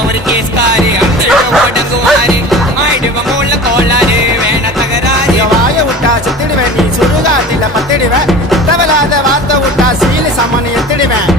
ஒரு கேஸ்காரு ஒடுங்குவாரு ஆயிடுவங்க உள்ள கோளாறு வேண தகராறு வாய விட்டா செத்துடுவேன் நீ சுடுகாட்டில பத்திடுவேன் தேவையில்லாத வார்த்தை விட்டா சீலி சமன் எத்திடுவேன்